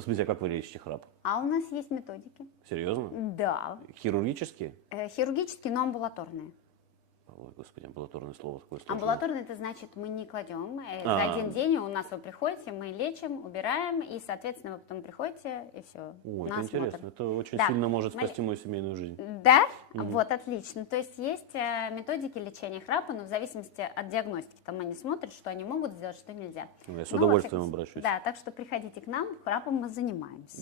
Смотрите, а как вы лечите храп? А у нас есть методики. Серьезно? Да. Хирургические? Хирургические, но амбулаторные. Ой, господи, амбулаторное слово такое сложное. Амбулаторный, это значит, мы не кладем. За А. один день у нас вы приходите, мы лечим, убираем, и, соответственно, вы потом приходите, и все. Ой, это интересно. Это очень Да. сильно может спасти мою семейную жизнь. Да? Мгм. Вот, отлично. То есть есть методики лечения храпа, но в зависимости от диагностики. Там они смотрят, что они могут сделать, что нельзя. Я с Ну, удовольствием во всяком обращусь. Да, так что приходите к нам, храпом мы занимаемся.